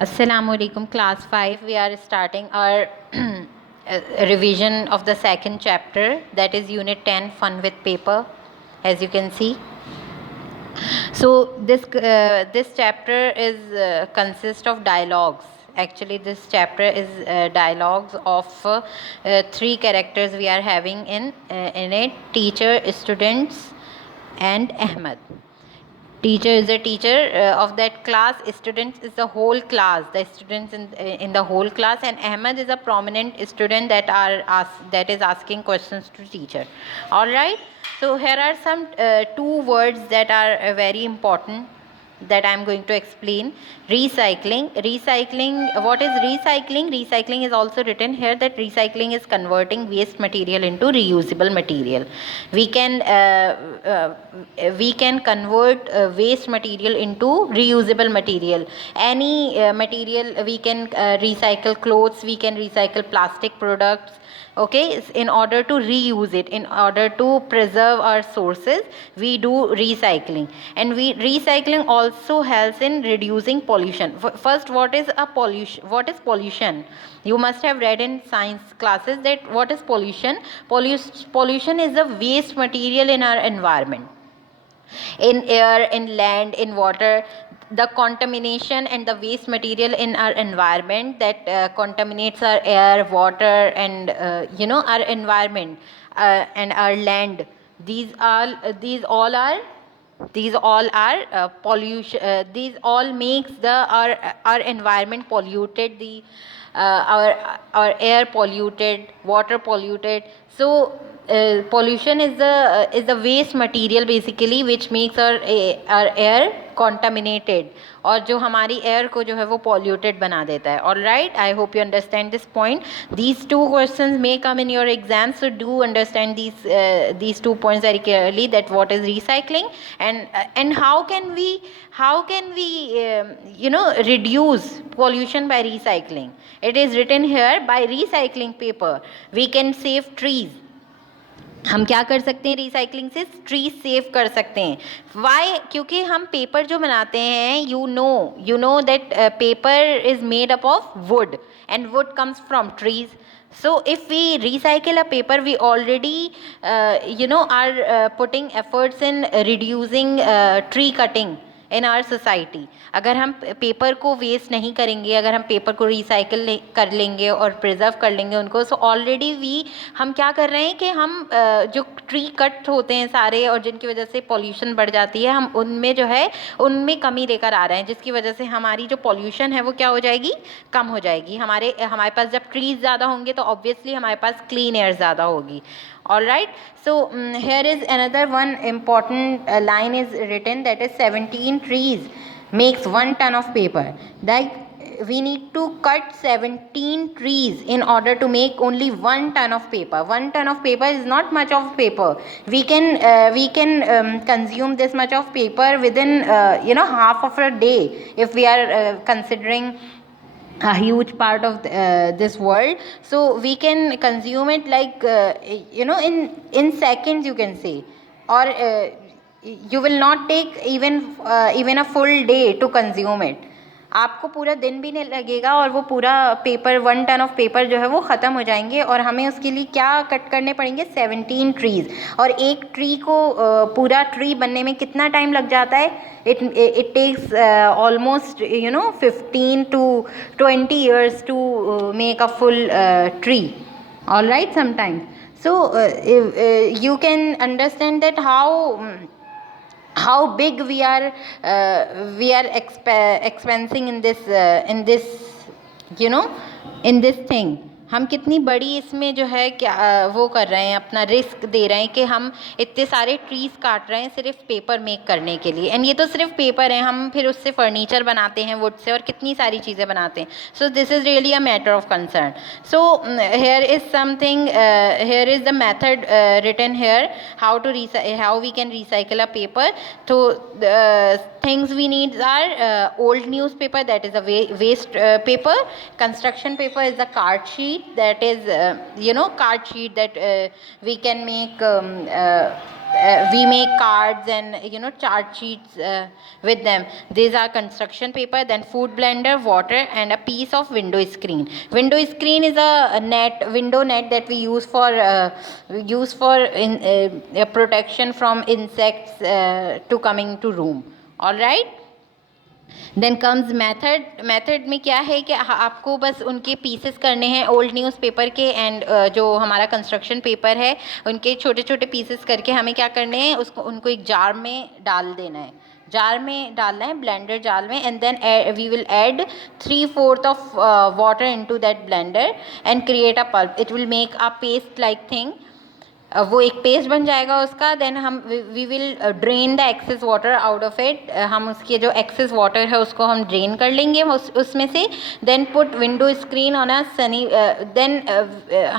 Assalamualaikum class 5. We are starting our revision of the second chapter, that is unit 10, fun with paper, as you can see. So this chapter is consists of dialogues. Actually this chapter is dialogues of three characters we are having in it: teacher, students and Ahmed. Teacher is a teacher of that class, students is the whole class, the students in the whole class, and Ahmed is a prominent student that is asking questions to teacher. All right, so here are some two words that are very important that I am going to explain. Recycling. What is recycling? Recycling is also written here, that recycling is converting waste material into reusable material. We can convert waste material into reusable material. Any material we can recycle. Clothes we can recycle, plastic products. Okay, in order to reuse it, in order to preserve our sources, we do recycling. And recycling also helps in reducing pollution. First, what is pollution? You must have read in science classes that what is pollution. Pollution is the waste material in our environment, in air, in land, in water. The contamination and the waste material in our environment that contaminates our air, water, and our environment and our land. These all are pollution. These all makes our environment polluted, the our air polluted, water polluted. So pollution is the waste material basically which makes our air contaminated, और जो हमारी air को जो है वो polluted बना देता है. All right, I hope you understand this point. These two questions may come in your exam, so do understand these 2 points very clearly, that what is recycling and how can we reduce pollution by recycling. It is written here, by recycling paper we can save trees. हम क्या कर सकते हैं recycling से? Tree save कर सकते हैं. Y? क्योंकि हम पेपर जो बनाते हैं, you know that paper is made up of would, and would comes from trees. So if we recycle a paper, we already are putting efforts in reducing tree cutting in our society. अगर हम paper को waste नहीं करेंगे, अगर हम paper को recycle कर लेंगे और प्रिजर्व कर लेंगे उनको, सो ऑलरेडी हम क्या कर रहे हैं कि हम जो ट्री कट होते हैं सारे और जिनकी वजह से पॉल्यूशन बढ़ जाती है, हम उनमें जो है उनमें कमी लेकर आ रहे हैं, जिसकी वजह से हमारी जो पॉल्यूशन है वो क्या हो जाएगी? कम हो जाएगी. हमारे पास जब ट्रीज ज़्यादा होंगे तो ऑब्वियसली हमारे पास क्लीन एयर ज़्यादा होगी. All right, so here is another one important line is written, that is 17 trees makes 1 ton of paper. Like we need to cut 17 trees in order to make only 1 ton of paper. 1 ton of paper is not much of paper. We can consume this much of paper within half of a day, if we are considering a huge part of this world. So we can consume it like in seconds, you can say, or you will not take even a full day to consume it. आपको पूरा दिन भी नहीं लगेगा और वो पूरा paper 1 ton of paper जो है वो ख़त्म हो जाएंगे. और हमें उसके लिए क्या कट करने पड़ेंगे? 17 ट्रीज़. और एक ट्री को पूरा ट्री बनने में कितना टाइम लग जाता है? it takes almost 15 to 20 years to make a full tree. All right, sometimes. So you can understand that how big we are expensing in this thing. हम कितनी बड़ी इसमें जो है क्या वो कर रहे हैं, अपना रिस्क दे रहे हैं कि हम इतने सारे ट्रीज़ काट रहे हैं सिर्फ पेपर मेक करने के लिए. एंड ये तो सिर्फ पेपर है, हम फिर उससे फर्नीचर बनाते हैं वुड से और कितनी सारी चीज़ें बनाते हैं. So this is really a matter of concern. So here is something, here is the method written here, how we can recycle a paper. So things we need are old newspaper, that is a waste paper. Construction paper is a card sheet, that is card sheet that we can make we make cards and chart sheets with them. These are construction paper, then food blender, water, and a piece of window screen. Window screen is a window net that we use for protection from insects to coming to room. All right. Then comes method में क्या है कि आपको बस उनके pieces करने हैं old newspaper के एंड जो हमारा कंस्ट्रक्शन पेपर है उनके छोटे छोटे पीसेस करके हमें क्या करने हैं उनको एक जार में डाल देना है, जार में डालना है, ब्लेंडर जार में, and then we will add 3/4 of water into that blender and create a pulp. It will make a paste like thing. वो एक पेस्ट बन जाएगा उसका. देन हम we will drain the excess water out of it. हम उसके जो excess water है उसको हम ड्रेन कर लेंगे उसमें से. Then put window screen on a sunny. Then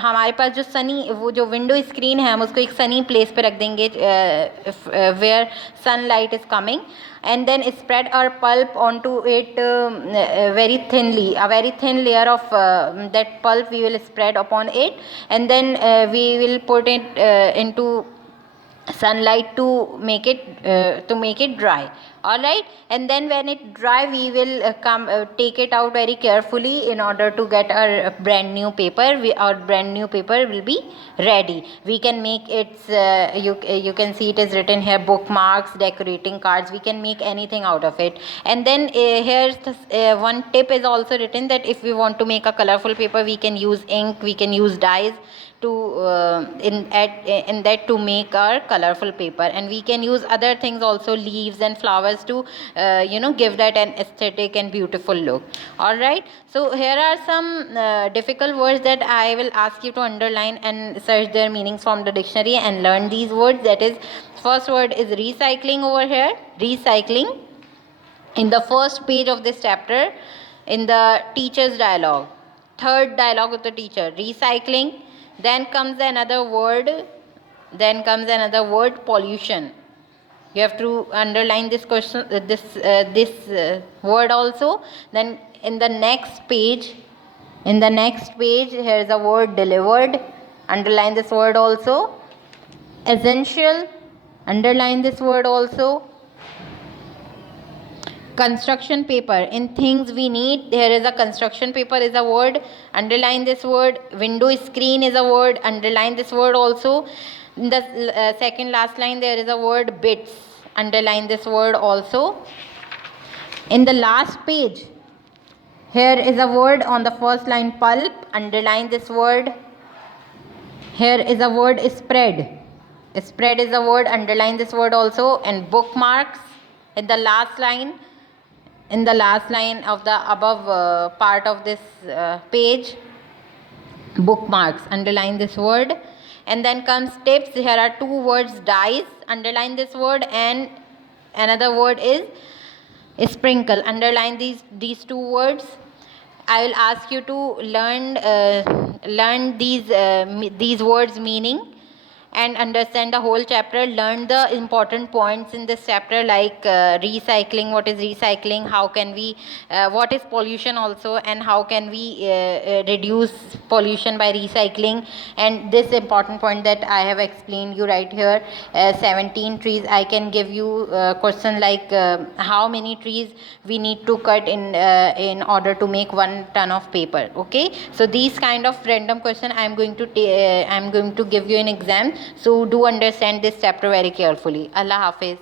हमारे पास जो वो जो विंडो स्क्रीन है हम उसको एक सनी प्लेस पे रख देंगे where sunlight is coming. And then spread our pulp onto it very thinly. A very thin layer of that pulp we will spread upon it, and then we will put it into sunlight to make it dry. All right, and then when it dry we will take it out very carefully in order to get our brand new paper. Our brand new paper will be ready. We can make its you can see it is written here, bookmarks, decorating cards. We can make anything out of it. And then here's one tip is also written that if we want to make a colorful paper we can use ink, we can use dyes to in that to make our colorful paper. And we can use other things also, leaves and flowers, to give that an aesthetic and beautiful look. All right, so here are some difficult words that I will ask you to underline and search their meanings from the dictionary and learn these words. That is, first word is recycling over here. Recycling in the first page of this chapter in the teacher's dialogue, third dialogue of the teacher, recycling. Then comes another word, pollution. You have to underline this question, this word also. Then in the next page here is a word, delivered. Underline this word also. Essential. Underline this word also. Construction paper, in things we need, here is a construction paper is a word. Underline this word. Window screen is a word. Underline this word also. In the second last line there is a word, bits. Underline this word also. In the last page here is a word on the first line, pulp. Underline this word. Here is a word, spread. Spread is a word. Underline this word also. And bookmarks in the last line. In the last line of the above part of this page, bookmarks. Underline this word. And then comes tips. Here are two words, dyes. Underline this word. And another word is sprinkle. Underline these two words. I will ask you to learn these words meaning and understand the whole chapter. Learn the important points in this chapter, like recycling, what is recycling, how can we what is pollution also, and how can we reduce pollution by recycling. And this important point that I have explained you right here, 17 trees. I can give you a question like how many trees we need to cut in order to make 1 ton of paper. Okay, so these kind of random question I am going to give you in exam. So do understand this chapter very carefully. Allah Hafiz.